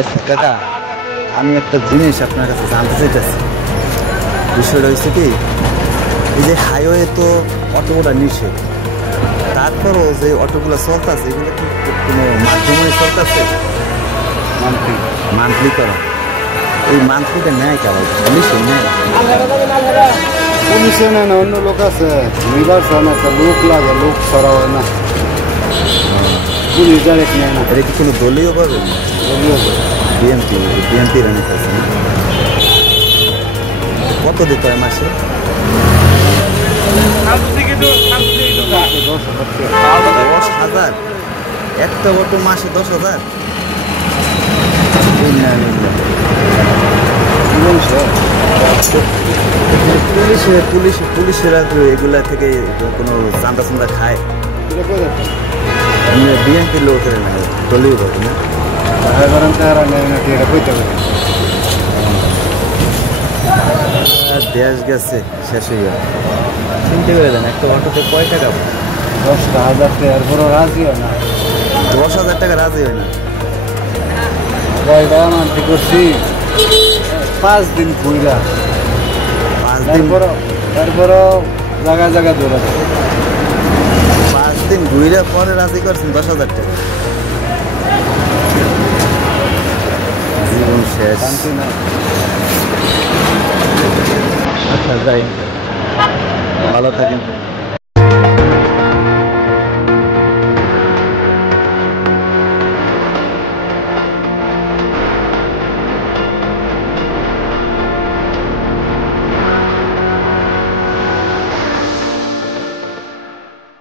আচ্ছা কাকা, আমি একটা জিনিস আপনার কাছে জানতে চাইতেছি। বিষয়টা হয়েছে কি, এই যে হাইওয়ে তো অটোগুলো নিষেধ, তারপরও যে অটোগুলো চলতেছে এগুলো কি কোনো মাধ্যমে চলতেছে? মান্থলি মান্থলি করা, এই মান্থলিটা নেয় কেমন? পুলিশে নেয়? পুলিশে নেয় না, অন্য লোক আছে নিবার চায় না, একটা লোক লাগে, লোক ছাড়া হয় না, পুলিশ ডাইরেক্ট নেয় না। এটা কি কোনো দলীয় পাবে? বিএনপি রানি আছে না? কত দিতে হয় মাসে? 10,000? একটা অটো মাসে 10,000? পুলিশেরা এগুলা থেকে কোনো চান্দা চান্দা খায়? বিএনপির লোকের না, দলীয় পাবে না? দেশ গেছে শেষ হয়ে গেল। চিন্তা করে দেন, একটা অটোতে কয় টাকা? 10,000 এরপরও রাজি হয় না। 10,000 টাকা রাজি হয় না? গাড়িটা মানতে করছি 5 দিন ঘুরলা, 5 দিন? তারপরও জায়গা জায়গা দৌড়া 5 দিন ঘুরে পরে রাজি করছেন 10,000 টাকা? জীবন শেষ। শান্তি না। আচ্ছা যাই, ভালো থাকেন।